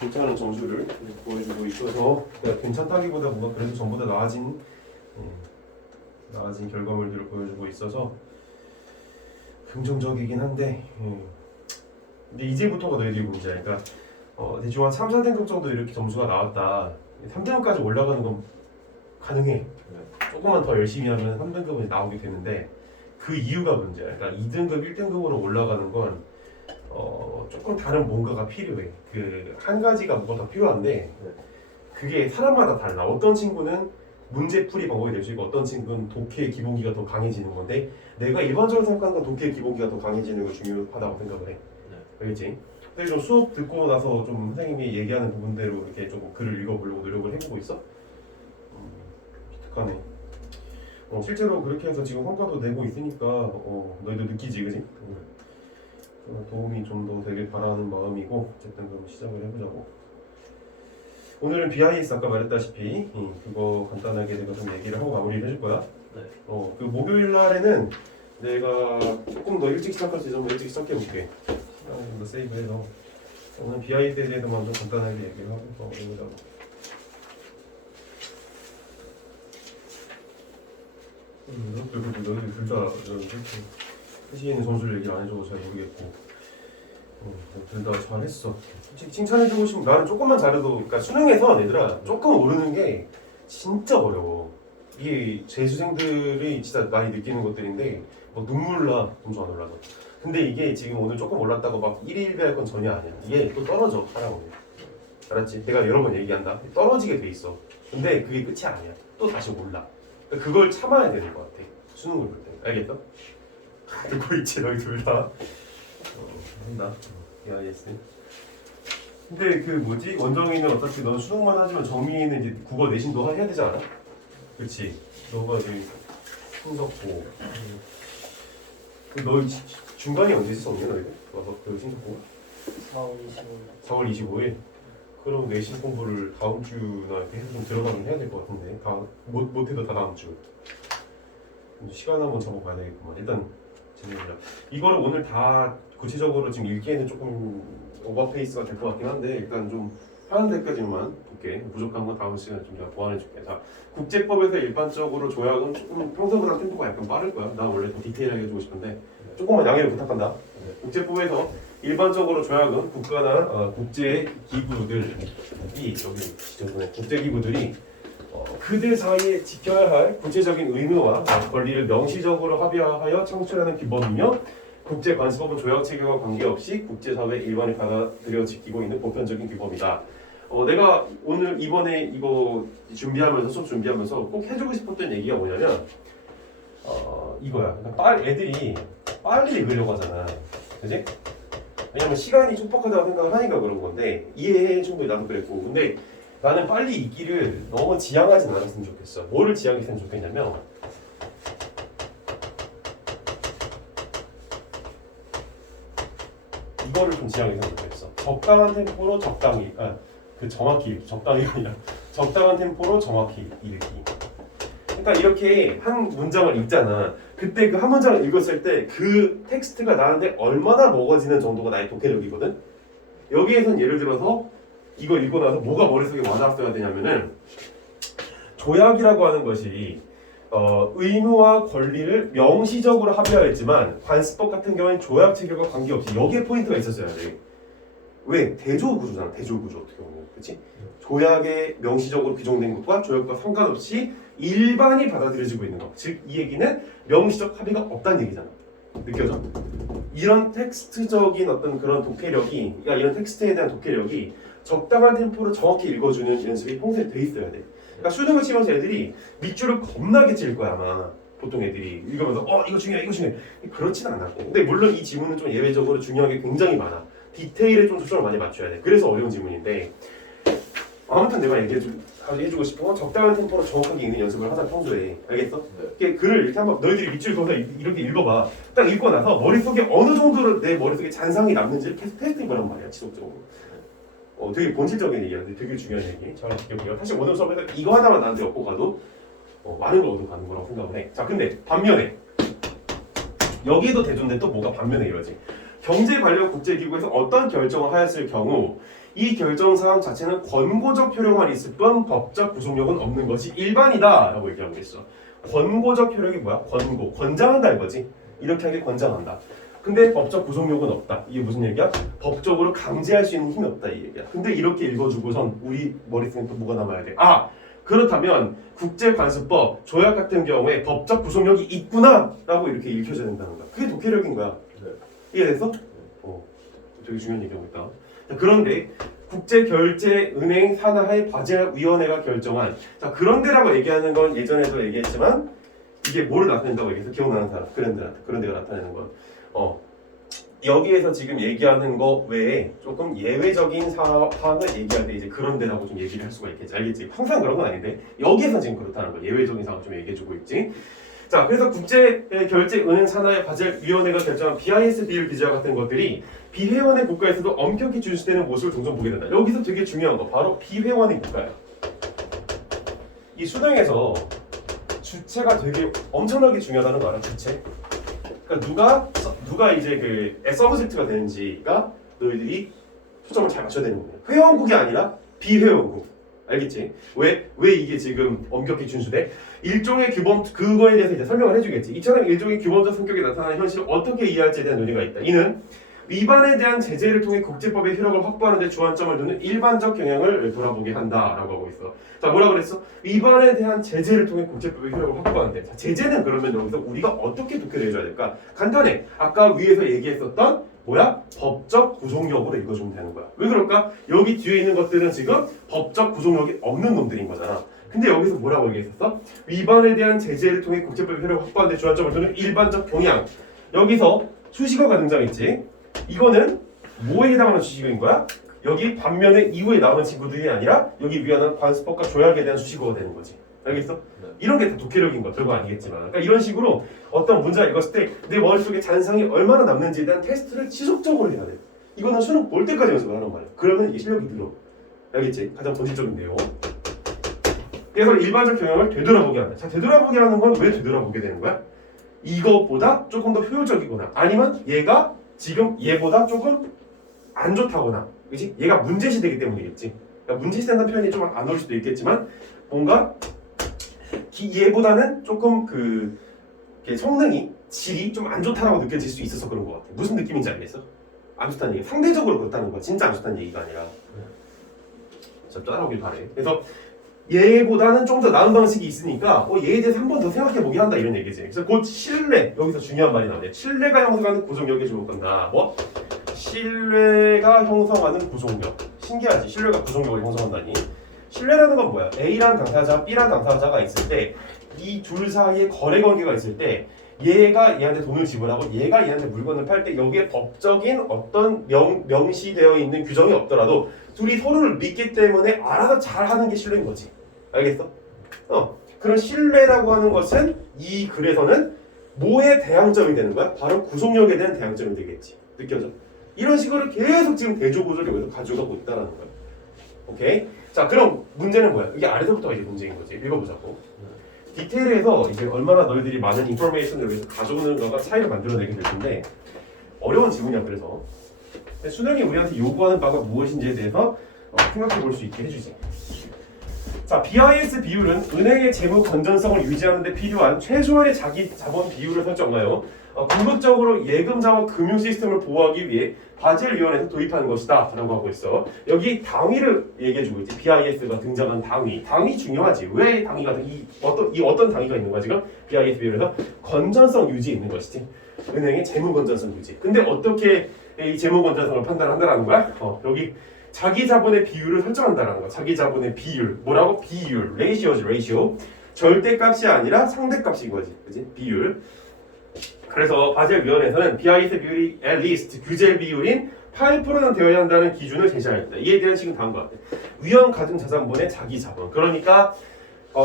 괜찮은 점수를 보여주고 있어서 그러니까 괜찮다기보다 뭔가 그래도 전보다 나아진 결과물들을 보여주고 있어서 긍정적이긴 한데 근데 이제부터가 너희들이 문제야. 그러니까 대충 한 3, 4등급 정도 이렇게 점수가 나왔다. 3등급까지 올라가는 건 가능해. 조금만 더 열심히 하면 3등급은 나오게 되는데 그 이유가 문제야. 그러니까 2등급, 1등급으로 올라가는 건 조금 다른 뭔가가 필요해. 그 한 가지가 뭐가 더 필요한데 그게 사람마다 달라. 어떤 친구는 문제풀이 방법이 될 수 있고 어떤 친구는 독해의 기본기가 더 강해지는 건데 내가 일반적으로 생각하는 건 독해의 기본기가 더 강해지는 거 중요하다고 생각을 해. 알겠지? 근데 좀 수업 듣고 나서 좀 선생님이 얘기하는 부분대로 이렇게 좀 글을 읽어보려고 노력을 해보고 있어. 기특하네. 실제로 그렇게 해서 지금 성과도 내고 있으니까 너희도 느끼지, 그지? 도움이 좀 더 되길 바라는 마음이고 어쨌든 그럼 시작을 해보자고. 오늘은 BIS 아까 말했다시피 그거 간단하게 내가 좀 얘기를 하고 마무리를 해줄 거야. 네. 그 목요일 날에는 내가 조금 더 일찍 시작할 수 있으면 일찍 시작해 볼게. 시간을 좀 더 세이브해서 오늘 BIS에 대해서만 좀 간단하게 얘기를 하고 해보자고. 너희들 둘다 회시에는 점수를 얘기 안 해줘서 잘 모르겠고 둘 다 잘했어. 솔직히 칭찬해주고 싶으면 나는 조금만 잘해도 그러니까 수능에서 얘들아 조금 오르는 게 진짜 어려워. 이게 재수생들이 진짜 많이 느끼는 것들인데 뭐 눈물 나 점수 안 올라서. 근데 이게 지금 오늘 조금 올랐다고 막 1위 1위 할 건 전혀 아니야. 이게 또 떨어져 하라고. 알았지? 내가 여러 번 얘기한다. 떨어지게 돼 있어. 근데 그게 끝이 아니야. 또 다시 올라. 그러니까 그걸 참아야 되는 것 같아. 수능을 볼 때. 알겠어? 듣고 있지 너희 둘 다. 한다. BIS. 근데 그 뭐지? 원정이는 어차피 넌 수능만 하지만 정민이는 이제 국어 내신도 해야 되지 않아? 그렇지. 너가 이제 신석고. 너 중간이 언제 있어? 너희들? 와서 그 신석고? 4월 25일. 그럼 내신 공부를 다음 주나 이렇게 해서 좀 들어가긴 해야 될 것 같은데 다 못해도 다 다음 주. 시간 한번 잡아봐야 되겠구만. 일단 진행해보자. 이거를 오늘 다 구체적으로 지금 읽기에는 조금 오버페이스가 될 것 같긴 한데 일단 좀 하는 데까지만 볼게. 부족한 건 다음 시간에 좀 내가 보완해줄게. 자, 국제법에서 일반적으로 조약은 조금 평소보다 템포가 약간 빠를 거야. 나 원래 더 디테일하게 해주고 싶은데 조금만 양해를 부탁한다. 국제법에서 일반적으로 조약은 국가나 국제 기구들이 여기 지정된 국제 기구들이 그들 사이에 지켜야 할 구체적인 의무와 권리를 명시적으로 합의하여 창출하는 규범이며 국제관습법은 조약 체계와 관계없이 국제사회 일반이 받아들여 지키고 있는 보편적인 규범이다. 내가 오늘 이번에 이거 준비하면서 수업 준비하면서 꼭 해주고 싶었던 얘기가 뭐냐면 이거야. 그러니까 애들이 빨리 읽으려고 하잖아. 그지? 왜냐면 시간이 촉박하다고 생각을 하니까 그런 건데 이해해 준 거에 나도 그랬고 근데 나는 빨리 읽기를 너무 지향하진 않았으면 좋겠어. 뭐를 지향했으면 좋겠냐면 이거를 좀 지향했으면 좋겠어. 적당한 템포로 적당히 정확히 읽기. 적당히가 아니라 적당한 템포로 정확히 읽기. 그러니까 이렇게 한 문장을 읽잖아. 그때 그 한 문장을 읽었을 때 그 텍스트가 나한테 얼마나 먹어지는 정도가 나의 독해력이거든. 여기에선 예를 들어서 이걸 읽고 나서 뭐가 머릿속에 와닿았어야 되냐면은 조약이라고 하는 것이 의무와 권리를 명시적으로 합의하였지만 관습법 같은 경우에는 조약 체결과 관계없이 여기에 포인트가 있었어야 돼. 왜? 대조구조잖아. 대조구조 어떻게 보면. 그치? 조약에 명시적으로 규정된 것과 조약과 상관없이 일반이 받아들여지고 있는 것. 즉 이 얘기는 명시적 합의가 없다는 얘기잖아. 느껴져? 이런 텍스트적인 어떤 그런 독해력이 그러니까 이런 텍스트에 대한 독해력이 적당한 템포로 정확히 읽어주는 연습이 평소에 돼 있어야 돼. 그러니까 수능을 치면서 애들이 밑줄을 겁나게 칠 거야 아마. 보통 애들이 읽으면서 이거 중요해 이거 중요해. 그렇진 않았고 근데 물론 이 지문은 좀 예외적으로 중요한 게 굉장히 많아. 디테일에 좀 초점을 많이 맞춰야 돼. 그래서 어려운 지문인데 아무튼 내가 해주고 싶은 건 적당한 템포로 정확하게 읽는 연습을 하자 평소에. 알겠어? 네. 글을 이렇게 한번 너희들이 밑줄 그어서 이렇게 읽어봐. 딱 읽고 나서 머릿속에 어느 정도로 내 머릿속에 잔상이 남는지를 계속 테스트해보란 말이야 지속적으로. 되게 본질적인 얘기야. 되게 중요한 얘기. 잘 기억해요. 사실 오늘 수업에서 이거 하나만 나한테 얻고 가도 많은 걸 얻어 가는 거라고 생각을 해. 자, 근데 반면에 여기도 대조인데 또 뭐가 반면에 이러지. 경제 관련 국제기구에서 어떤 결정을 하였을 경우 이 결정사항 자체는 권고적 효력만 있을 뿐 법적 구속력은 없는 것이 일반이다 라고 얘기하고 있어. 권고적 효력이 뭐야? 권고, 권장한다 이거지. 이렇게 하길 권장한다. 근데 법적 구속력은 없다. 이게 무슨 얘기야? 법적으로 강제할 수 있는 힘이 없다 이 얘기야. 근데 이렇게 읽어주고선 우리 머릿속에 또 뭐가 남아야 돼? 아! 그렇다면 국제관습법, 조약 같은 경우에 법적 구속력이 있구나 라고 이렇게 읽혀져야 된다는 거야. 그게 독해력인 거야. 이해됐어? 되게 중요한 얘기하고 있다. 자, 그런데 국제결제은행 산하의 바젤위원회가 결정한 자 그런데라고 얘기하는 건 예전에도 얘기했지만 이게 뭐를 나타낸다고 얘기해서 기억나는 사람 그런 데가 나타내는 건 여기에서 지금 얘기하는 거 외에 조금 예외적인 사항을 얘기할 때 이제 그런 데라고 좀 얘기를 할 수가 있겠지. 알겠지? 항상 그런 건 아닌데 여기에서 지금 그렇다는 거. 예외적인 사항을 좀 얘기해주고 있지. 자, 그래서 국제결제은행 산하의 바젤위원회가 결정한 BIS 비율 기재와 같은 것들이 비회원의 국가에서도 엄격히 준수되는 모습을 종종 보게 된다. 여기서 되게 중요한 거 바로 비회원의 국가야. 이 수능에서 주체가 되게 엄청나게 중요하다는 거 알아? 주체. 그러니까 누가 이제 그 서브젝트가 되는지가 너희들이 초점을 잘 맞춰야 되는 거야. 회원국이 아니라 비회원국. 알겠지? 왜 이게 지금 엄격히 준수돼? 일종의 규범 그거에 대해서 이제 설명을 해주겠지. 이처럼 일종의 규범적 성격이 나타나는 현실을 어떻게 이해할지에 대한 논의가 있다. 이는 위반에 대한 제재를 통해 국제법의 효력을 확보하는 데 주안점을 두는 일반적 경향을 돌아보게 한다라고 하고 있어. 자, 뭐라 그랬어? 위반에 대한 제재를 통해 국제법의 효력을 확보하는 데. 자, 제재는 그러면 여기서 우리가 어떻게 독해내줘야 될까? 간단해. 아까 위에서 얘기했었던 뭐야? 법적 구속력으로 읽어주면 되는 거야. 왜 그럴까? 여기 뒤에 있는 것들은 지금 법적 구속력이 없는 놈들인 거잖아. 근데 여기서 뭐라고 얘기했었어? 위반에 대한 제재를 통해 국제법의 효력을 확보하는 데 주안점을 두는 일반적 경향. 여기서 수식어가 등장했지. 이거는 뭐에 해당하는 수식어인 거야? 여기 반면에 이후에 나오는 친구들이 아니라 여기 위하는 관습법과 조약에 대한 수식어가 되는 거지. 알겠어? 네. 이런 게 다 독해력인 거 별거 아니겠지만 그러니까 이런 식으로 어떤 문제가 읽었을 때 내 머릿속에 잔상이 얼마나 남는지에 대한 테스트를 지속적으로 해야 돼. 이거는 수능 볼 때까지 연습을 하는 거야. 그러면 이게 실력이 늘어. 알겠지? 가장 본질적인 내용. 그래서 일반적 경향을 되돌아보게 한다. 자, 되돌아보게 하는 건 왜 되돌아보게 되는 거야? 이것보다 조금 더 효율적이거나 아니면 얘가 지금 얘보다 조금 안 좋다거나 그치? 얘가 문제시되기 때문이겠지. 그러니까 문제시된다는 표현이 좀 안 어울 수도 있겠지만 뭔가 얘보다는 조금 그 성능이 질이 좀 안 좋다라고 느껴질 수 있어서 그런 것 같아. 무슨 느낌인지 알겠어? 안 좋다는 얘기. 상대적으로 그렇다는 거야. 진짜 안 좋다는 얘기가 아니라. 자, 따라오길 바래. 그래서 얘보다는 좀 더 나은 방식이 있으니까 얘에 대해서 한 번 더 생각해보게 한다 이런 얘기지. 그래서 곧 신뢰 여기서 중요한 말이 나오네. 신뢰가 형성하는 구속력에 주목한다 뭐? 신뢰가 형성하는 구속력. 신기하지? 신뢰가 구속력을 형성한다니. 신뢰라는 건 뭐야? A란 당사자, B란 당사자가 있을 때 이 둘 사이에 거래 관계가 있을 때 얘가 얘한테 돈을 지불하고 얘가 얘한테 물건을 팔 때 여기에 법적인 어떤 명시되어 있는 규정이 없더라도 둘이 서로를 믿기 때문에 알아서 잘하는 게 신뢰인 거지. 알겠어? 그런 신뢰라고 하는 것은 이 글에서는 뭐의 대항점이 되는 거야? 바로 구속력에 대한 대항점이 되겠지. 느껴져? 이런 식으로 계속 지금 대조구조를 여기서 가져가고 있다는 거야. 오케이? 자, 그럼 문제는 뭐야? 이게 아래서부터가 이제 문제인 거지. 읽어보자고. 디테일에서 이제 얼마나 너희들이 많은 인포메이션을 여기서 가져오는가가 차이를 만들어내게 될 텐데 어려운 지문이야. 그래서 수능이 우리한테 요구하는 바가 무엇인지에 대해서 생각해 볼 수 있게 해주지. 자, BIS 비율은 은행의 재무 건전성을 유지하는 데 필요한 최소한의 자기 자본 비율을 설정하여 궁극적으로 예금자와 금융 시스템을 보호하기 위해 바젤위원회에서 도입하는 것이다 라고 하고 있어. 여기 당위를 얘기해주고 있지. BIS가 등장한 당위. 당위 중요하지. 왜 당위가 어떤 당위가 있는 거야 지금? BIS 비율에서 건전성 유지에 있는 것이지. 은행의 재무 건전성 유지. 근데 어떻게 이 재무 건전성을 판단한다라는 거야? 여기 자기 자본의 비율을 설정한다라는 거야. 자기 자본의 비율. 뭐라고? 비율. 레이시오지, 레이시오. 절대값이 아니라 상대값인 거지. 그지? 비율. 그래서 바젤위원회에서는 BIS 비율이 at least 규제 비율인 8%는 되어야 한다는 기준을 제시하였다. 이에 대한 식은 다음과 같아. 위험 가중 자산분의 자기 자본. 그러니까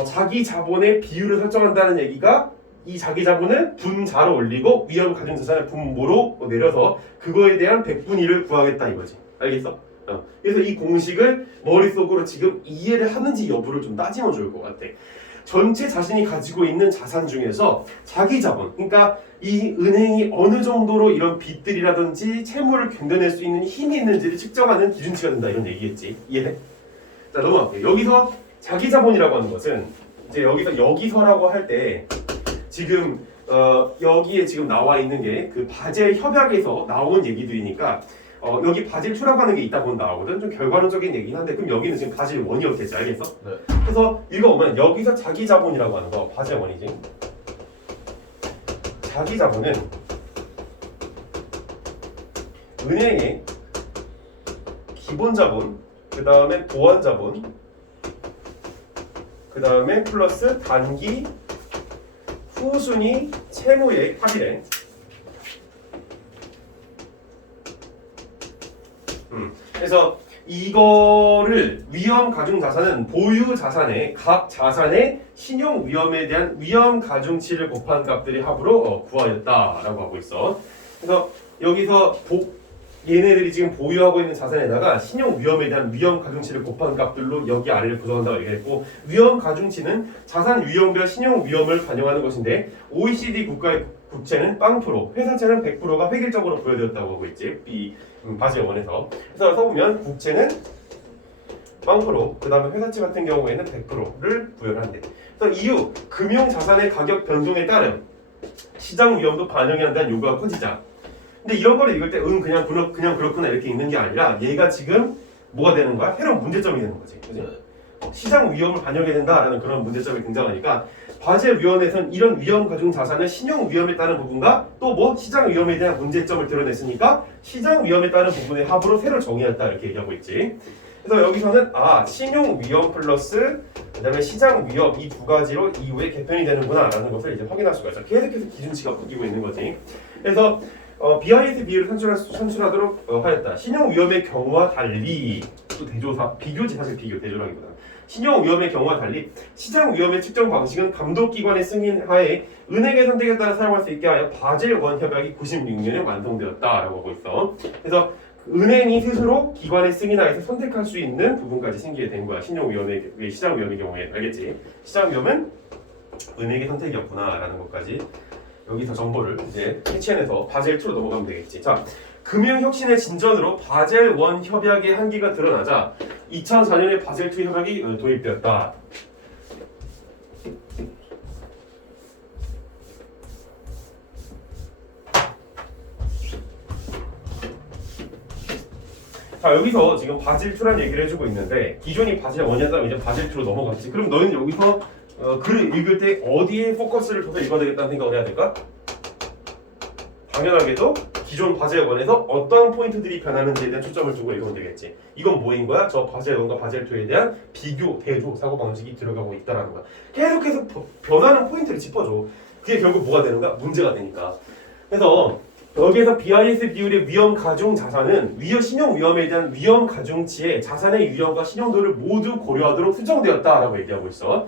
자기 자본의 비율을 설정한다는 얘기가 이 자기 자본을 분자로 올리고 위험 가중 자산을 분모로 내려서 그거에 대한 100분의 1을 구하겠다 이거지. 알겠어? 그래서 이 공식을 머릿속으로 지금 이해를 하는지 여부를 좀 따지면 좋을 것 같아. 전체 자신이 가지고 있는 자산 중에서 자기 자본, 그러니까 이 은행이 어느 정도로 이런 빚들이라든지 채무를 견뎌낼 수 있는 힘이 있는지를 측정하는 기준치가 된다 이런 얘기겠지. 이해돼? 자, 넘어갈게요. 여기서 자기 자본이라고 하는 것은 이제 여기서라고 할 때 지금 여기에 지금 나와 있는 게 그 바젤 협약에서 나온 얘기들이니까 여기 바젤 2라고 하는 게 있다 보면 나오거든. 좀 결과론적인 얘기긴 한데 그럼 여기는 지금 바젤 1이었겠지, 알겠어? 네. 그래서 읽어보면 여기서 자기 자본이라고 하는 거 바젤 1이지. 자기 자본은 은행의 기본 자본, 그 다음에 보완 자본, 그 다음에 플러스 단기 후순위 채무의 합의래. 그래서 이거를 위험 가중 자산은 보유 자산의 각 자산의 신용 위험에 대한 위험 가중치를 곱한 값들의 합으로 구하였다라고 하고 있어. 그래서 여기서 얘네들이 지금 보유하고 있는 자산에다가 신용 위험에 대한 위험 가중치를 곱한 값들로 여기 아래를 구성한다고 얘기했고, 위험 가중치는 자산 유형별 신용 위험을 반영하는 것인데 OECD 국가의 국채는 0%, 회사채는 100%가 획일적으로 부여되었다고 하고 있지. 바젤 1에서. 그래서 써보면 국채는 0%, 그 다음에 회사채 같은 경우에는 100%를 부여한대. 그래서 이후 금융 자산의 가격 변동에 따른 시장 위험도 반영해야 한다는 요구가 커지자. 근데 이런 거를 읽을 때 그냥 그렇구나 이렇게 읽는 게 아니라 얘가 지금 뭐가 되는 거야? 새로운 문제점이 되는 거지. 그치? 시장 위험을 반영해야 된다라는 그런 문제점이 등장하니까 바젤 위원회에서는 이런 위험 가중 자산은 신용 위험에 따른 부분과 또 뭐 시장 위험에 대한 문제점을 드러냈으니까 시장 위험에 따른 부분의 합으로 새로 정의했다 이렇게 얘기하고 있지. 그래서 여기서는 신용 위험 플러스 그다음에 시장 위험 이 두 가지로 이후에 개편이 되는구나라는 것을 이제 확인할 수가 있어. 계속해서 기준치가 바뀌고 있는 거지. 그래서 BIS 비율을 산출하도록 하였다. 신용 위험의 경우와 달리 또 대조사 비교지 사실 대조라기보다 신용 위험의 경우와 달리 시장 위험의 측정 방식은 감독기관의 승인하에 은행의 선택에 따라 사용할 수 있게 하여 바젤 1 협약이 96년에 완성되었다라고 하고 있어. 그래서 은행이 스스로 기관의 승인하에서 선택할 수 있는 부분까지 생기게 된 거야. 신용 위험의 시장 위험의 경우에 알겠지? 시장 위험은 은행의 선택이었구나라는 것까지 여기서 정보를 이제 캐치해내서 바젤 2로 넘어가면 되겠지. 자, 금융혁신의 진전으로 바젤 1 협약의 한계가 드러나자 2004년에 바젤 2 협약이 도입되었다. 자, 여기서 지금 바젤 2라는 얘기를 해주고 있는데 기존이 바젤 1이었다면 이제 바젤 2로 넘어갔지. 그럼 너희는 여기서 글을 읽을 때 어디에 포커스를 둬서 읽어야 되겠다는 생각을 해야 될까? 당연하게도 기존 바젤 1에서 어떠한 포인트들이 변하는지에 대한 초점을 두고 읽으면 되겠지. 이건 뭐인 거야? 저 바젤 1과 바젤 2에 대한 비교, 대조, 사고방식이 들어가고 있다는 거야. 계속해서 변하는 포인트를 짚어줘. 그게 결국 뭐가 되는 거야? 문제가 되니까. 그래서 여기에서 BIS 비율의 위험 가중 자산은 신용 위험에 대한 위험 가중치에 자산의 유형과 신용도를 모두 고려하도록 수정되었다라고 얘기하고 있어.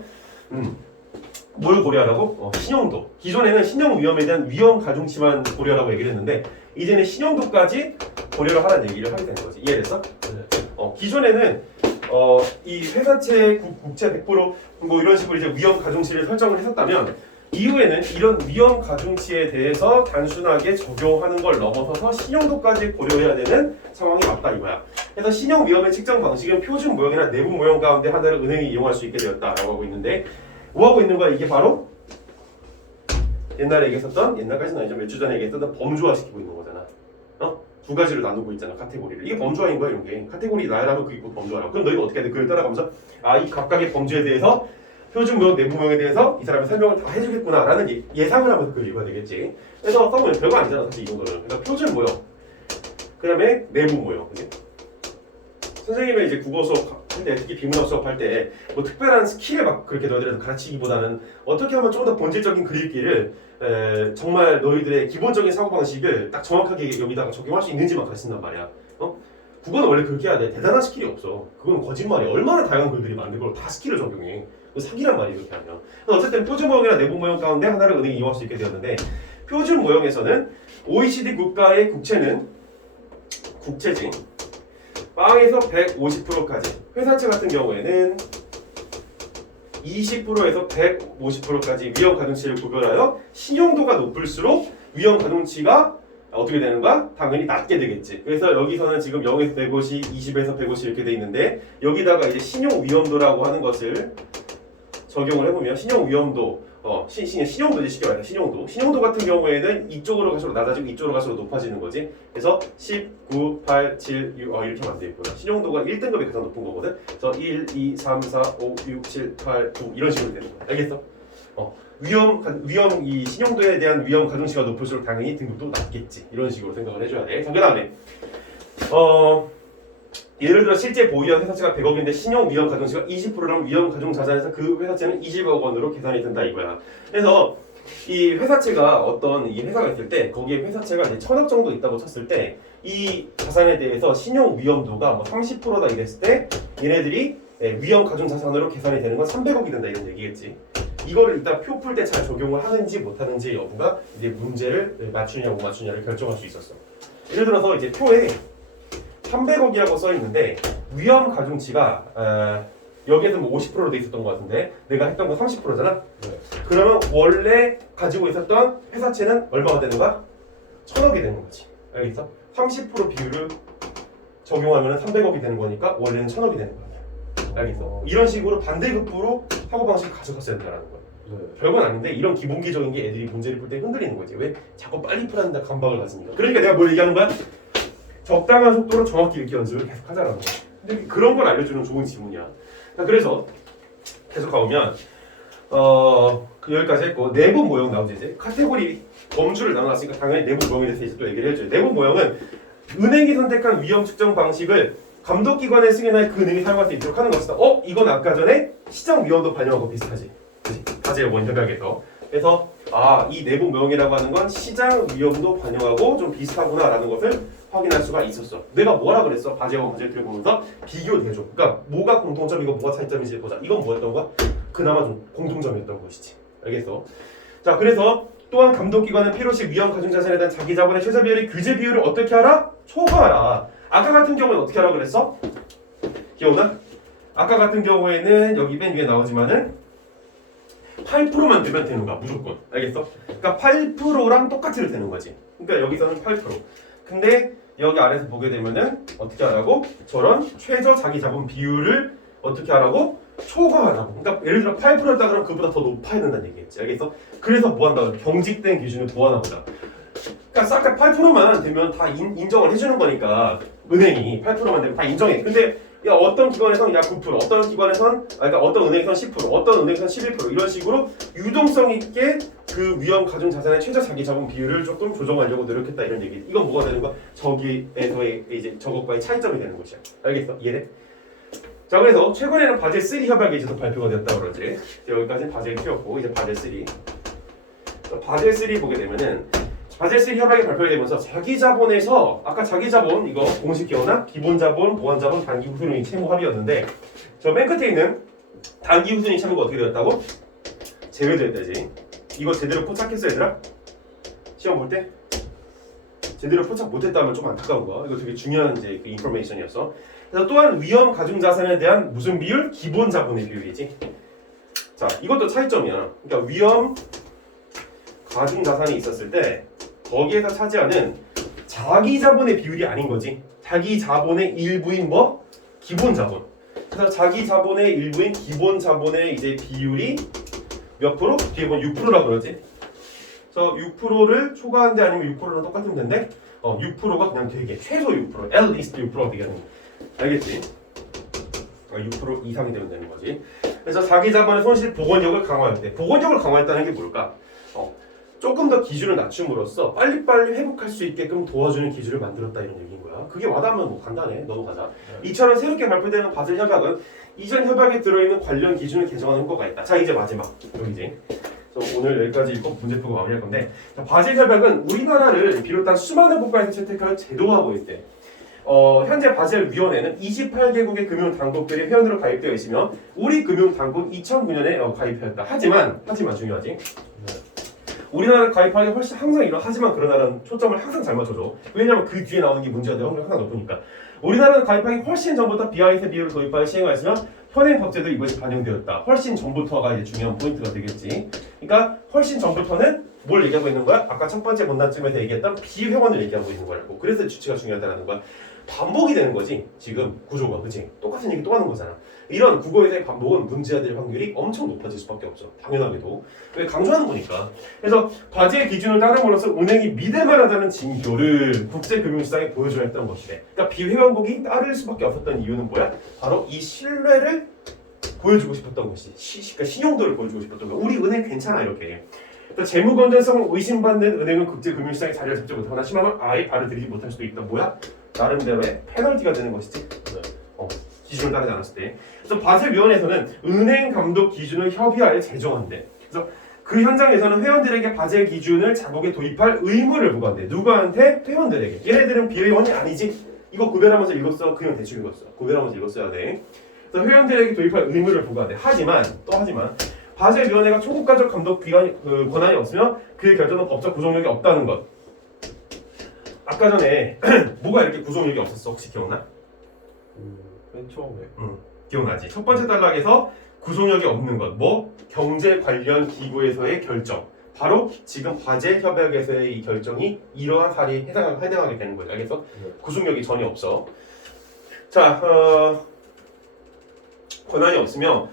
뭘 고려하라고? 신용도. 기존에는 신용 위험에 대한 위험 가중치만 고려하라고 얘기를 했는데 이제는 신용도까지 고려를 하라는 얘기를 하게 되는 거지. 이해됐어? 네. 기존에는 이 회사채 국채 100%뭐 이런 식으로 이제 위험 가중치를 설정을 했었다면 이후에는 이런 위험 가중치에 대해서 단순하게 적용하는 걸 넘어서서 신용도까지 고려해야 되는 상황이 왔다 이거야. 그래서 신용 위험의 측정 방식은 표준 모형이나 내부 모형 가운데 하나를 은행이 이용할 수 있게 되었다라고 하고 있는데 뭐 하고 있는 거야? 이게 바로 옛날에 얘기했었던 옛날까지는 아니죠. 몇 주 전에 얘기했던 범주화시키고 있는 거잖아. 두 가지로 나누고 있잖아. 카테고리를. 이게 범주화인 거야 이런 게. 카테고리 나열하면 그게 곧 범주화라고. 그럼 너희가 어떻게 해야 돼? 그걸 따라가면서 이 각각의 범주에 대해서 표준 모형, 내부 모형에 대해서 이 사람이 설명을 다 해주겠구나라는 예상을 하면서 그걸 읽어야 되겠지. 그래서 써보면 별거 아니잖아 사실 이 정도는. 그러니까 표준 모형, 그 다음에 내부 모형. 그치? 선생님의 이제 국어 수업 할 때, 특히 비문학 수업 할 때 뭐 특별한 스킬을 막 그렇게 너희들한테 가르치기보다는 어떻게 하면 좀 더 본질적인 글읽기를 정말 너희들의 기본적인 사고방식을 딱 정확하게 여기다가 적용할 수 있는지만 가르친단 말이야. 국어는 원래 그렇게 해야 돼. 대단한 스킬이 없어. 그건 거짓말이야. 얼마나 다양한 글들이 많은데 그걸 다 스킬을 적용해. 사기란 말이야 이렇게 하면. 어쨌든 표준 모형이나 내부 모형 가운데 하나를 은행이 이용할 수 있게 되었는데 표준 모형에서는 OECD 국가의 국채는 국채지. 빵에서 150%까지. 회사채 같은 경우에는 20%에서 150%까지 위험 가중치를 구별하여 신용도가 높을수록 위험 가중치가 어떻게 되는가? 당연히 낮게 되겠지. 그래서 여기서는 지금 0에서 150, 20에서 150 이렇게 돼 있는데 여기다가 이제 신용 위험도라고 하는 것을 적용을 해보면 신용 위험도 신용도지 쉽게 말해 신용도 같은 경우에는 이쪽으로 갈수록 낮아지고 이쪽으로 갈수록 높아지는 거지. 그래서 10, 9, 8, 7, 6 이렇게 하면 안 되겠고요. 신용도가 1등급이 가장 높은 거거든. 그래서 1, 2, 3, 4, 5, 6, 7, 8, 9 이런 식으로 되는 거야. 알겠어? 위험 이 신용도에 대한 위험 가중치가 높을수록 당연히 등급도 낮겠지. 이런 식으로 생각을 해줘야 돼. 자, 그다음에 예를 들어 실제 보유한 회사채가 100억인데 신용 위험 가중치가 20%랑 위험 가중 자산에서 그 회사채는 20억 원으로 계산이 된다 이거야. 그래서 이 회사채가 어떤 이 회사가 있을 때 거기에 회사채가 이제 1000억 정도 있다고 쳤을 때 이 자산에 대해서 신용 위험도가 뭐 30%다 이랬을 때 얘네들이 위험 가중 자산으로 계산이 되는 건 300억이 된다 이런 얘기겠지. 이거를 일단 표 풀 때 잘 적용을 하는지 못하는지 여부가 이제 문제를 맞추냐 못 맞추냐를 결정할 수 있었어. 예를 들어서 이제 표에 300억이라고 써 있는데 위험 가중치가 여기에서 뭐 50%로 돼 있었던 것 같은데 내가 했던 건 30%잖아. 네. 그러면 원래 가지고 있었던 회사채는 얼마가 되는 거야? 1000억이 되는 거지. 알겠어? 30% 비율을 적용하면 300억이 되는 거니까 원래는 1000억이 되는 거야. 알겠어? 이런 식으로 반대급부로 사고방식을 가져갔어야 된다는 거야. 네. 별건 아닌데 이런 기본기적인 게 애들이 문제를 풀 때 흔들리는 거지. 왜? 자꾸 빨리 풀어야 된다 감각을 가지니까. 그러니까 내가 뭘 얘기하는 거야? 적당한 속도로 정확히 읽기 연습을 계속 하자라는 거야. 근데 그런 걸 알려주는 좋은 지문이야. 자, 그래서 계속 가보면 여기까지 했고 내부 모형 나오지 이제. 카테고리 범주를 나눠놨으니까 당연히 내부 모형에 대해서 이제 또 얘기를 해줘요. 내부 모형은 은행이 선택한 위험 측정 방식을 감독기관에 승인하여 그 은행이 사용할 수 있도록 하는 것이다. 이건 아까 전에 시장 위험도 반영하고 비슷하지. 그치? 바젤 원 협약에서. 그래서 이 내부 모형이라고 하는 건 시장 위험도 반영하고 좀 비슷하구나라는 것을 확인할 수가 있었어. 내가 뭐라 그랬어? 바젤원 바젤 들고보면서 비교해줘. 그러니까 뭐가 공통점이고 뭐가 차이점인지 보자. 이건 뭐였던 거야? 그나마 좀 공통점이었던 것이지. 알겠어? 자, 그래서 또한 감독기관은 필요시 위험 가중 자산에 대한 자기 자본의 최저 비율의 규제 비율을 어떻게 하라? 초과하라. 아까 같은 경우는 어떻게 하라 그랬어? 기억나? 아까 같은 경우에는 여기 맨 위에 나오지만은 8%만 되면 되는 거야 무조건. 알겠어? 그러니까 8%랑 똑같이 되는 거지. 그러니까 여기서는 8%. 근데 여기 아래에서 보게 되면은 어떻게 하라고? 저런 최저 자기 자본 비율을 어떻게 하라고? 초과하라고. 그러니까 예를 들어 8%였다 그러면 그보다 더 높아야 된다는 얘기겠지. 알겠어? 그래서 뭐 한다고? 경직된 기준을 보완하 보자. 그러니까 싹 8%만 되면 다 인정을 해주는 거니까 은행이 8%만 되면 다 인정해. 근데 야 어떤 기관에선 야 9%, 어떤 기관에선 그러니까 어떤 은행에선 10%, 어떤 은행에선 11% 이런 식으로 유동성 있게 그 위험 가중 자산의 최저 자기 자본 비율을 조금 조정하려고 노력했다 이런 얘기. 이건 뭐가 되는 거야? 저기에서의 이제 저것과의 차이점이 되는 것이야. 알겠어? 이해돼? 자, 그래서 최근에는 바젤 3 협약이 이제 또 발표가 됐다 그러지. 여기까지는 바젤 2였고 이제 바젤 3. 바젤 3 보게 되면은 바젤 3 협약이 발표되면서 자기 자본에서 아까 자기 자본 이거 공식 기억나? 기본 자본, 보완 자본, 단기 후순위 채무 합이었는데 저 맨 끝에 있는 단기 후순위 채무가 어떻게 되었다고? 제외되었다지. 이거 제대로 포착했어 얘들아? 시험 볼 때? 제대로 포착 못했다면 좀 안타까운 거야. 이거 되게 중요한 이제 그 인포메이션이었어. 그래서 또한 위험 가중 자산에 대한 무슨 비율? 기본 자본의 비율이지. 자, 이것도 차이점이야. 그러니까 위험 가중 자산이 있었을 때 거기에서 차지하는 자기 자본의 비율이 아닌 거지. 자기 자본의 일부인 뭐? 기본 자본. 그래서 자기 자본의 일부인 기본 자본의 이제 비율이 몇 프로? 뒤에 보면 6%라고 그러지. 그래서 6%를 초과한데 아니면 6%랑 똑같은 데인데 6%가 그냥 되게 최소 6%, at least 6%가 되게 하는 거. 알겠지? 6% 이상이 되면 되는 거지. 그래서 자기 자본의 손실 복원력을 강화할 때 복원력을 강화했다는 게 뭘까? 조금 더 기준을 낮춤으로써 빨리빨리 회복할 수 있게끔 도와주는 기준을 만들었다 이런 얘기인 거야. 그게 와닿으면 뭐 간단해. 넘어가자. 이처럼 새롭게 발표되는 바젤 협약은 이전 협약에 들어있는 관련 기준을 개정하는 효과가 있다. 자, 이제 마지막 여기지. 그래서 오늘 여기까지 읽고 문제 풀고 마무리할 건데 자, 바젤 협약은 우리나라를 비롯한 수많은 국가에서 채택할 제도하고 있대. 현재 바젤 위원회는 28개국의 금융 당국들이 회원으로 가입되어 있으며 우리 금융 당국 2009년에 가입하였다. 하지만 중요하지. 우리나라 가입하기 훨씬 항상 이런 하지만 그러나라는 초점을 항상 잘 맞춰줘. 왜냐면 그 뒤에 나오는 게 문제가 되는 확률이 항상 높으니까. 우리나라는 가입하기 훨씬 전부터 BIS 비율을 도입하여 시행하였으며 현행 법제도 이것이 반영되었다. 훨씬 전부터가 이제 중요한 포인트가 되겠지. 그러니까 훨씬 전부터는 뭘 얘기하고 있는 거야? 아까 첫 번째 문단쯤에서 얘기했던 비회원을 얘기하고 있는 거라고. 그래서 주체가 중요하다는 거야. 반복이 되는 거지. 지금 구조가. 그치? 똑같은 얘기 또 하는 거잖아. 이런 국어에서의 반복은 문제가 될 확률이 엄청 높아질 수밖에 없죠. 당연하게도. 왜 강조하는 거니까. 그래서 과제의 기준을 따름으로써 은행이 믿을 만하다는 징조를 국제금융시장에 보여줘야 했던 것이래. 그러니까 비회원국이 따를 수밖에 없었던 이유는 뭐야? 바로 이 신뢰를 보여주고 싶었던 것이. 그러니까 신용도를 보여주고 싶었던 거야. 우리 은행 괜찮아 이렇게. 재무 건전성을 의심받는 은행은 국제금융시장에 자리를 잡지 못하거나 심하면 아예 발을 들이지 못할 수도 있다. 뭐야? 나름대로의 페널티가 되는 것이지. 기준을 따르지 않았을 때. 그래서 바젤위원회에서는 은행 감독 기준을 협의하여 제정한대. 그래서 그 현장에서는 회원들에게 바젤 기준을 자국에 도입할 의무를 부과한대. 누구한테? 회원들에게. 얘네들은 비회원이 아니지. 이거 구별하면서 읽었어. 그냥 대충 읽었어. 구별하면서 읽었어야 돼. 그래서 회원들에게 도입할 의무를 부과한대. 하지만 바젤위원회가 초국가적 감독 권한이 없으며 그 결정은 법적 구속력이 없다는 것. 아까 전에 뭐가 이렇게 구속력이 없었어? 혹시 기억나? 맨 처음에. 기억나지? 첫 번째 단락에서 구속력이 없는 것. 뭐? 경제 관련 기구에서의 결정. 바로 지금 바젤 협약에서의 이 결정이 이러한 사례에 해당하게 되는 거죠. 알겠어? 구속력이 전혀 없어. 자, 권한이 없으며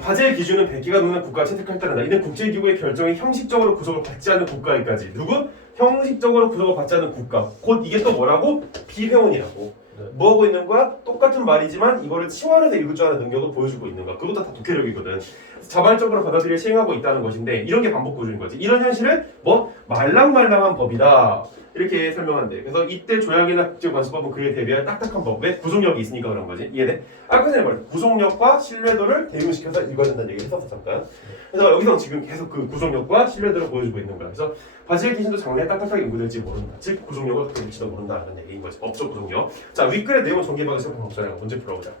바젤 기준은 100개가 넘는 국가가 채택할 따른다. 이는 국제기구의 결정이 형식적으로 구속을 받지 않는 국가에까지. 누구? 형식적으로 구속을 받지 않는 국가. 곧 이게 또 뭐라고? 비회원이라고. 뭐 하고 있는 거야? 똑같은 말이지만 이거를 치환해서 읽을 줄 아는 능력을 보여주고 있는 거야. 그것도 다 독해력이거든. 자발적으로 받아들여 시행하고 있다는 것인데 이런 게 반복 구조인 거지. 이런 현실을 뭐 말랑말랑한 법이다. 이렇게 설명한대. 그래서 이때 조약이나 국제관습법은 그에 대비한 딱딱한 법. 왜? 구속력이 있으니까 그런 거지. 이해돼? 아까 전에 말했 구속력과 신뢰도를 대응시켜서 읽어야 된다는 얘기를 했었어 잠깐. 그래서 여기서 지금 계속 그 구속력과 신뢰도를 보여주고 있는 거야. 그래서 바젤 기준도 장래에 딱딱하게 연구될지 모른다. 즉 구속력을 갖고 있지도 모른다는 얘기인 거지. 법적 구속력. 자 윗글의 내용 전개방에서 방법자라고 문제 풀어보자.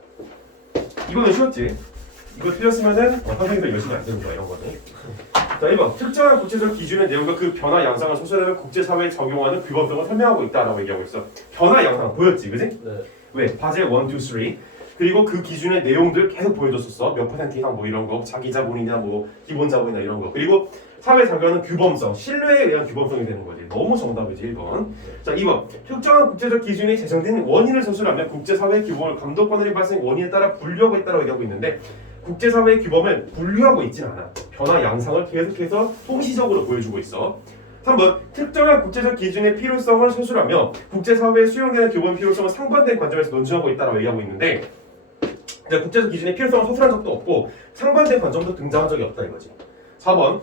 이거는 쉬웠지? 이거 틀렸으면은 선생님들 열심히 안 되는 거야 이런 거는. 자 1번 특정한 구체적 기준의 내용과 그 변화 양상을 소설하면 국제사회에 적용하는 규범성을 설명하고 있다라고 얘기하고 있어. 변화 양상 보였지 그지? 네. 왜? 바젤 1, 2, 3 그리고 그 기준의 내용들 계속 보여줬었어. 몇 퍼센트 이상 뭐 이런 거 자기 자본이나 뭐 기본 자본이나 이런 거. 그리고 사회 작용하는 규범성, 신뢰에 의한 규범성이 되는 거지. 너무 정답이지 1번. 자 2번 특정한 국제적 기준이 제정된 원인을 서술하면 국제사회의 규범을 감독권의 발생 원인에 따라 분류하고 있다고 얘기하고 있는데 국제사회의 규범을 분류하고 있진 않아. 변화 양상을 계속해서 통시적으로 보여주고 있어. 3번 특정한 국제적 기준의 필요성을 서술하며 국제사회에 수용되는 규범의 필요성을 상반된 관점에서 논증하고 있다고 얘기하고 있는데 국제적 기준의 필요성을 서술한 적도 없고 상반된 관점도 등장한 적이 없다 이거지. 4번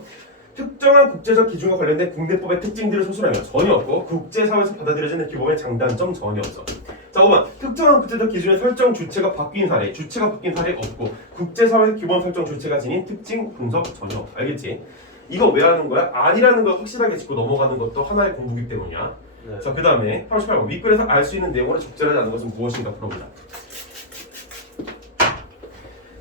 특정한 국제적 기준과 관련된 국내법의 특징들을 서술하며 전혀 없고 국제사회에서 받아들여지는 규범의 장단점 전혀 없어. 자 5번 특정한 국제적 기준의 설정 주체가 바뀐 사례 없고 국제사회 규범 설정 주체가 지닌 특징 분석 전혀 없어. 알겠지? 이거 왜 하는 거야? 아니라는 걸 확실하게 짚고 넘어가는 것도 하나의 공부기 때문이야. 네. 자 그 다음에 38번 윗글에서 알 수 있는 내용으로 적절하지 않은 것은 무엇인가 풀어보자.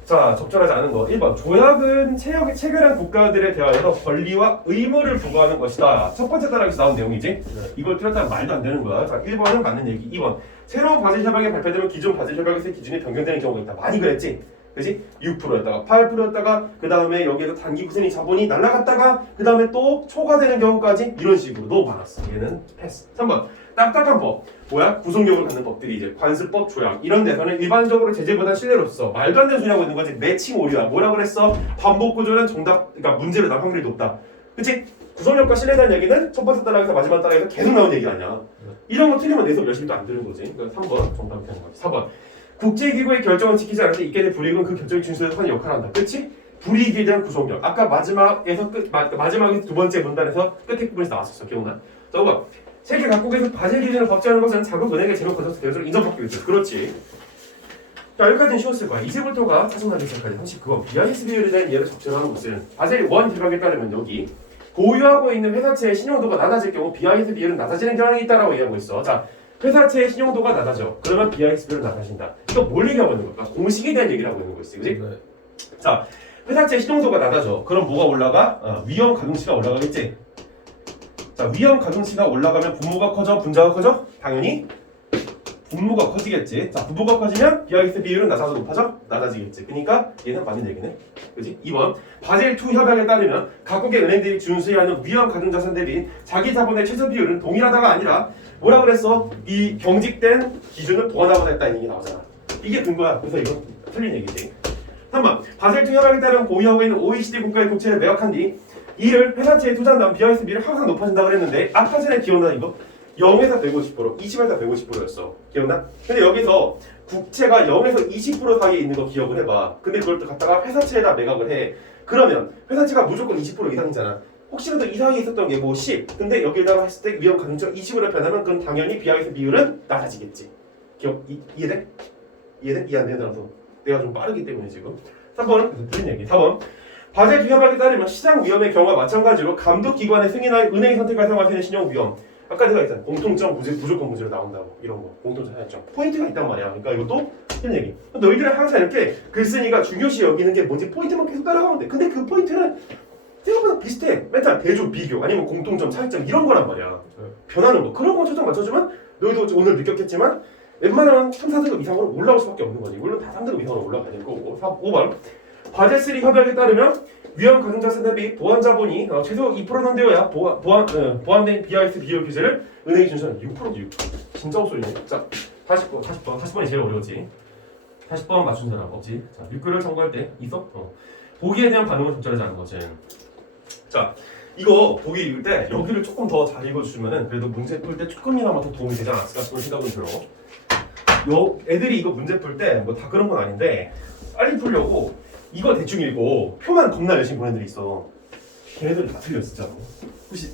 자, 적절하지 않은 거. 1번. 조약은 체결한 국가들에 대하여서 권리와 의무를 부과하는 것이다. 첫 번째 단락에서 나온 내용이지. 네. 이걸 틀렸다면 말도 안 되는 거야. 자, 1번은 맞는 얘기. 2번. 새로운 바젤 협약이 발표되면 기존 바젤 협약에서의 기준이 변경되는 경우가 있다. 많이 그랬지? 그지? 6%였다가 8%였다가 그 다음에 여기에서 단기 구순이 자본이 날아갔다가 그 다음에 또 초과되는 경우까지 이런 식으로 너무 많았어. 얘는 패스. 3번. 딱딱한 법. 뭐야? 구속력을 갖는 법들이 이제 관습법, 조약 이런 데서는 일반적으로 제재보다 신뢰로서 말도 안 되는 소리 하고 있는 거지. 매칭 오류야. 뭐라 그랬어? 반복 구조는 정답, 그러니까 문제를 날 확률이 높다. 그치? 구속력과 신뢰에 대한 얘기는 첫 번째 단락에서 마지막 단락에서 계속 나온 얘기 아니야. 이런 거 틀리면 내 수업 열심히 또 안 들은 거지. 그러니까 3번 정답이 되는 거지. 4번. 국제기구의 결정을 지키지 않을 때 있게 된 불이익은 그 결정이 준수해서 하는 역할을 한다. 그치? 불이익에 대한 구속력. 아까 마지막에서 마지막에 두 번째 문단에서 끝에 부분에서 나왔었어. 기억나? 자, 5번. 세계 각국에서 바젤 기준을 법제하는 것은 자국 은행의 재무 건설사 대우를 인정받기 위해서. 그렇지. 자, 여기까지는 쉬웠을 거야. 이제부터가 짜증나기 시작하지. 39번. BIS 비율에 대한 예를 적절하는 것은 바젤 1 협약에 따르면 여기 보유하고 있는 회사채의 신용도가 낮아질 경우 BIS 비율은 낮아지는 경향이 있다라고 얘기하고 있어. 자, 회사채의 신용도가 낮아져. 그러면 BIS 비율은 낮아진다. 이거 뭘 얘기하고 있는 걸까? 공식에 대한 얘기를 하고 있는 거지. 그지? 네. 자, 회사채의 신용도가 낮아져. 그럼 뭐가 올라가? 위험 가중치가 올라가겠지? 자, 위험 가중치가 올라가면 분모가 커져? 분자가 커져? 당연히 분모가 커지겠지. 자, 분모가 커지면 BIS 비율은 낮아서 높아져? 낮아지겠지. 그러니까 얘는 맞는 얘기네. 그지? 2번 바젤2 협약에 따르면 각국의 은행들이 준수해야 하는 위험 가중자산 대비 자기 자본의 최소 비율은 동일하다가 아니라 뭐라 그랬어? 이 경직된 기준을 보완하고자 했다는 얘기 나오잖아. 이게 근거야. 그래서 이건 틀린 얘기지. 3번 바젤2 협약에 따른 보유하고 있는 OECD 국가의 국채를 매각한 뒤 이를 회사채에 투자한 다음 BIS 비율이 항상 높아진다고 그랬는데 아까 전에 기억나 이거? 0에서 150%, 20에서 150%였어. 기억나? 근데 여기서 국채가 0에서 20% 사이에 있는 거 기억을 해봐. 근데 그걸 또 갖다가 회사채에다 매각을 해. 그러면 회사채가 무조건 20% 이상이잖아. 혹시라도 이상이 있었던 게 뭐 10. 근데 여기다가 했을 때 위험 가능성 20으로 변하면 그건 당연히 BIS 비율은 낮아지겠지. 이해돼? 이해 안 되더라도 내가 좀 빠르기 때문에 지금. 3번 틀린 얘기. 4번 바젤2 협약에 따르면 시장 위험의 경우와 마찬가지로 감독기관의 승인하여 은행이 선택할 사용할 수 있는 신용 위험. 아까 내가 했잖아. 공통점 무조건 무죄로 나온다고. 이런 거. 공통점 차이점. 포인트가 있단 말이야. 그러니까 이것도 틀린 얘기. 너희들은 항상 이렇게 글쓴이가 중요시 여기는 게 뭔지 포인트만 계속 따라가면 돼. 근데 그 포인트는 생각보다 비슷해. 맨날 대조, 비교, 아니면 공통점, 차이점 이런 거란 말이야. 변하는 거. 그런 거 초점 맞춰주면 너희도 오늘 느꼈겠지만 웬만하면 3, 4등급 이상으로 올라올 수밖에 없는 거지. 물론 다 3등급 이상으로 올라가야 될 거고. 5번 바젤3 협약에 따르면 위험 가중자산 대비 보완 자본이 최소 2%는 되어야 보완된 BIS 비율 규제를 은행이 준수하는 6%도 6%. 진짜 헛소리네. 자, 40번이 제일 어려웠지. 40번 맞춘 사람 없지. 자, 6교를 참고할 때 있어? 보기에 대한 반응을 적절하지 않은 거지. 자, 이거 보기 읽을 때 여기를 조금 더 잘 읽어주시면은 그래도 문제 풀 때 조금이나마 더 도움이 되지 않았을까 싶은 생각은 들어. 애들이 이거 문제 풀 때 뭐 다 그런 건 아닌데 빨리 풀려고 이거 대충 읽고 표만 겁나 열심히 보는 애들이 있어. 걔네들이 다 틀려 진짜로.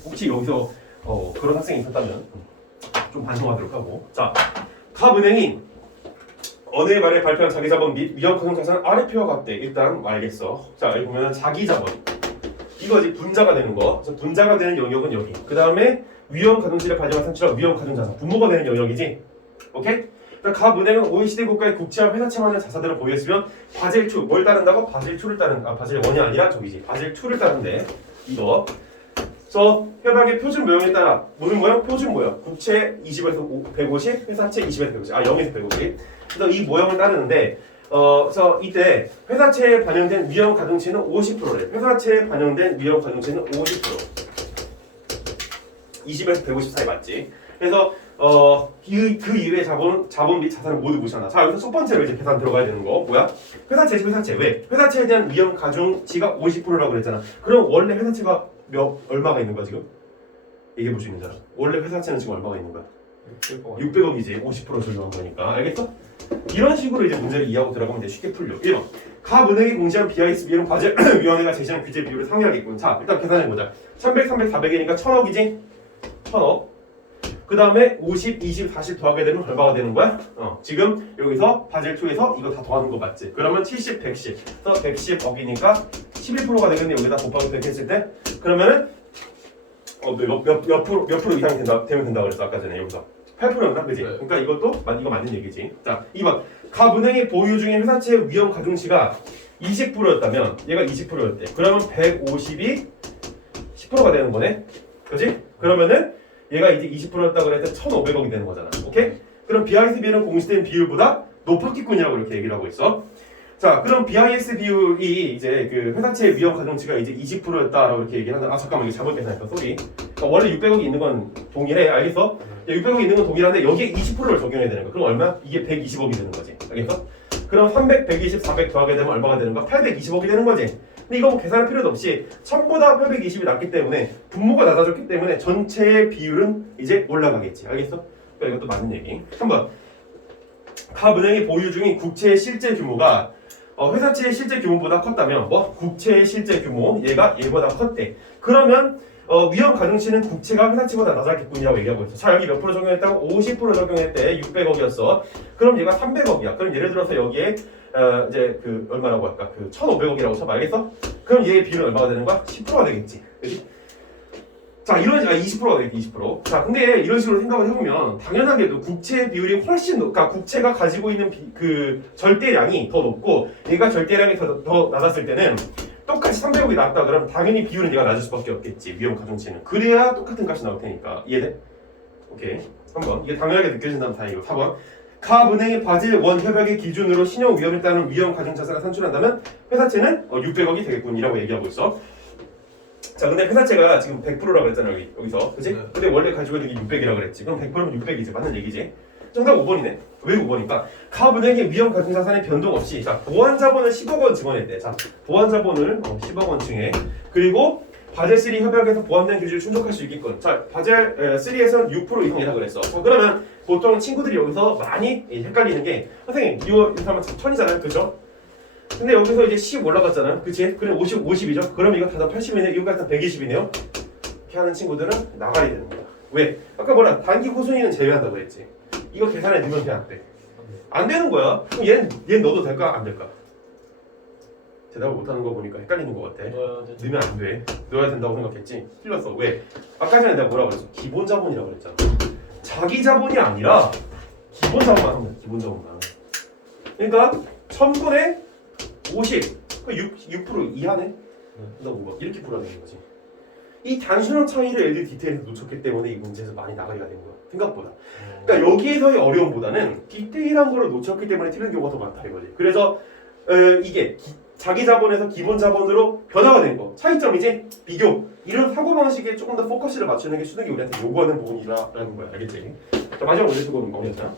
혹시 여기서 그런 학생이 있었다면 좀 반성하도록 하고. 자, 각 은행이 어느 해 말에 발표한 자기 자본 및 위험 가중 자산 아래 표와 같대. 일단 알겠어. 자, 여기 보면 자기 자본 이거지 분자가 되는 거. 그래서 분자가 되는 영역은 여기. 그 다음에 위험 가중치를 발생한 산출한 위험 가중 자산 분모가 되는 영역이지. 오케이? 각 은행은 OECD 국가의 국채와 회사채만의 자산들을 보유했으면 바젤2 뭘 따른다고? 바젤2를 바젤1이 아니라 저기지. 바젤2를 따른대. 이거. 그래서 협약의 표준 모형에 따라 무슨 모형? 표준 모형. 국채 20에서 150, 회사채 20에서 150. 0에서 150. 그래서 이 모형을 따르는데 그래서 이때 회사채에 반영된 위험 가중치는 50%래. 회사채에 반영된 위험 가중치는 50%. 20에서 150 사이 맞지? 그래서 그 이외의 자본 및 자산을 모두 무시한다. 자, 여기서 첫 번째로 이제 계산 들어가야 되는 거 뭐야? 회사채. 왜? 회사채에 대한 위험 가중치가 50%라고 그랬잖아. 그럼 원래 회사채가 얼마가 있는 거야 지금? 얘기해 볼 수 있는 사람. 원래 회사채는 지금 얼마가 있는 거야? 600억이지. 50% 적용한 거니까. 알겠어? 이런 식으로 이제 문제를 이해하고 들어가면 이제 쉽게 풀려. 1번. 각 은행이 공시한 BIS 비율은 바젤 위원회가 제시한 규제 비율을 상회하겠군. 자, 일단 계산해 보자. 1100, 300, 400이니까 1000억이지? 1000억. 그 다음에 50, 20, 40 더하게 되면 얼마가 되는 거야? 지금 여기서 바젤2에서 이거 다 더하는 거 맞지? 그러면 70, 110. 그래서 110억이니까 11%가 되겠네. 여기다 곱하기 100 했을 때. 그러면은 몇 프로 이상이 되면 된다고 그랬어 아까 전에 여기서 8%였나 그지? 네. 그러니까 이것도 이거 맞는 얘기지. 자, 2번 각 은행의 보유 중인 회사채의 위험 가중치가 20%였다면 얘가 20%였대. 그러면 150이 10%가 되는 거네. 그지? 그러면은 얘가 이제 20%였다고 그랬을 때 1,500억이 되는 거잖아. 오케이? 그럼 BIS 비율은 공시된 비율보다 높았겠군이라고 이렇게 얘기를 하고 있어. 자, 그럼 BIS 비율이 이제 그 회사채의 위험 가중치가 이제 20%였다라고 이렇게 얘기를 한다. 잠깐만 이거 잘못 계산했다. 쏘리. 그러니까 원래 600억이 있는 건 동일해. 알겠어? 600억이 있는 건 동일한데 여기에 20%를 적용해야 되는 거야. 그럼 얼마? 이게 120억이 되는 거지. 알겠어? 그럼 300, 120, 400 더하게 되면 얼마가 되는 거야? 820억이 되는 거지. 근데 이거 뭐 계산할 필요도 없이 1000보다 820이 낮기 때문에 분모가 낮아졌기 때문에 전체의 비율은 이제 올라가겠지. 알겠어? 그러니까 이것도 맞는 얘기. 3번. 각 은행이 보유 중인 국채의 실제 규모가 회사채의 실제 규모보다 컸다면 국채의 실제 규모 얘보다 컸대. 그러면 위험 가중치는 국채가 회사채보다 낮았겠군이라고 얘기하고 있어. 자, 여기 몇 프로 적용했다고? 50% 적용했대. 600억이었어. 그럼 얘가 300억이야. 그럼 예를 들어서 여기에 이제 그 얼마라고 할까? 그 1,500억이라고 쳐봐. 알겠어? 그럼 얘의 비율은 얼마가 되는 거야? 10%가 되겠지. 그치? 자, 20%가 되겠지. 20%. 자, 근데 이런 식으로 생각을 해보면 당연하게도 국채 비율이 훨씬 그러니까 국채가 가지고 있는 그 절대량이 더 높고 얘가 절대량이 더 낮았을 때는 똑같이 300억이 나왔다 그러면 당연히 비율은 얘가 낮을 수밖에 없겠지. 위험 가중치는. 그래야 똑같은 값이 나올 테니까. 이해돼? 오케이. 3번. 이게 당연하게 느껴진다면 다행이고. 4번. 각 은행이 바질 원 협약의 기준으로 신용 위험에 따른 위험 가중 자산을 산출한다면 회사채는 600억이 되겠군이라고 얘기하고 있어. 자, 근데 회사채가 지금 100%라고 그랬잖아 여기서, 그렇지? 네. 근데 원래 가지고 있는 게 600이라고 그랬지. 그럼 100%면 600이지, 맞는 얘기지. 정답 5번이네. 왜 5번일까? 각 은행의 위험 가중 자산의 변동 없이, 자, 보완 자본을 10억 원 증언했대. 자, 보완 자본을 10억 원 증해. 그리고 바젤 3 협약에서 보완된 기준을 충족할 수 있게끔. 자, 바젤 3에서는 6% 이상이라 그랬어. 자, 그러면 보통 친구들이 여기서 많이 헷갈리는 게, 선생님 이 사람은 1000이잖아요, 그죠? 근데 여기서 이제 10 올라갔잖아요, 그치? 그럼 50이죠? 그럼 이거 다 80이네, 이거 같은 120이네요. 이렇게 하는 친구들은 나가야 되는 거야. 왜? 아까 뭐라 단기 호순이는 제외한다고 했지. 이거 계산에 넣으면 그냥 안 돼. 안 되는 거야. 그럼 얘는 넣어도 될까? 안 될까? 대답을 못하는 거 보니까 헷갈리는 것 같아. 넣으면 안 돼. 넣어야 된다고 생각했지? 틀렸어. 왜? 아까 전에 내가 뭐라고 그랬어? 기본 자본이라고 그랬잖아. 자기 자본이 아니라 기본 자본만 하면 돼. 기본 자본만. 그러니까 1000분의 50. 6% 이하네? 너 뭐가 이렇게 풀어야 되는 거지. 이 단순한 차이를 애들 디테일에서 놓쳤기 때문에 이 문제에서 많이 나가리가 된 거야. 생각보다. 그러니까 여기에서의 어려움보다는 디테일한 거를 놓쳤기 때문에 틀린 경우가 더 많다 이거지. 그래서 이게 자기 자본에서 기본 자본으로 변화가 된 거. 차이점이지? 비교. 이런 사고방식에 조금 더 포커스를 맞추는 게 수능이 우리한테 요구하는 부분이라는 거야. 알겠지? 자, 마지막 문제 두고 마무리하자.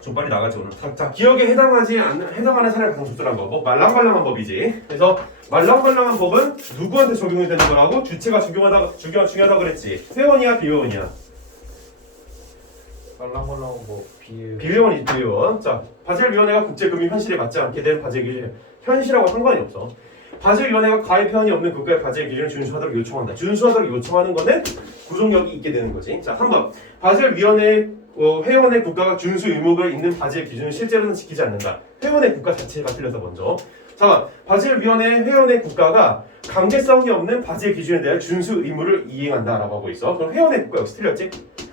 좀 빨리 나가지 오늘. 자, 기억에 해당하는 사례를 가장 적절한 거. 뭐 말랑말랑한 법이지. 그래서 말랑말랑한 법은 누구한테 적용이 되는 거라고? 주체가 중요하다 그랬지. 회원이야, 비회원이야? 말랑말랑한 뭐 비회원이지, 비회원. 자, 바젤위원회가 국제금융 현실에 맞지 않게 된 바젤 기준. 현실하고 상관이 없어. 바젤위원회가 가입 회원이 없는 국가의 바젤 기준을 준수하도록 요청한다. 준수하도록 요청하는 거는 구속력이 있게 되는 거지. 자, 3번. 바젤위원회 회원의 국가가 준수 의무가 있는 바젤 기준을 실제로는 지키지 않는다. 회원의 국가 자체가 틀려서 먼저. 자, 바젤위원회 회원의 국가가 강제성이 없는 바젤 기준에 대한 준수 의무를 이행한다라고 하고 있어. 그럼 회원의 국가 역시 틀렸지?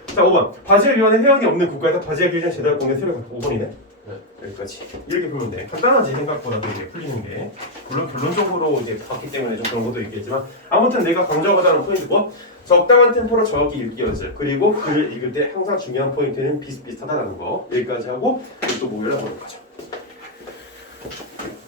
자, 5번. 바젤위원회 회원이 없는 국가에서 바젤 기준 제대로 공개 수령 5번이네. 네, 여기까지. 이렇게 보면 돼. 간단하지 생각보다도 이게 풀리는 게. 물론 결론적으로 이제 봤기 때문에 좀 그런 것도 있겠지만 아무튼 내가 강조하고자 하는 포인트고 적당한 템포로 정확히 읽기 연습. 그리고 글을 읽을 때 항상 중요한 포인트는 비슷비슷하다는 거. 여기까지 하고 또 목요일에 보도록 하죠.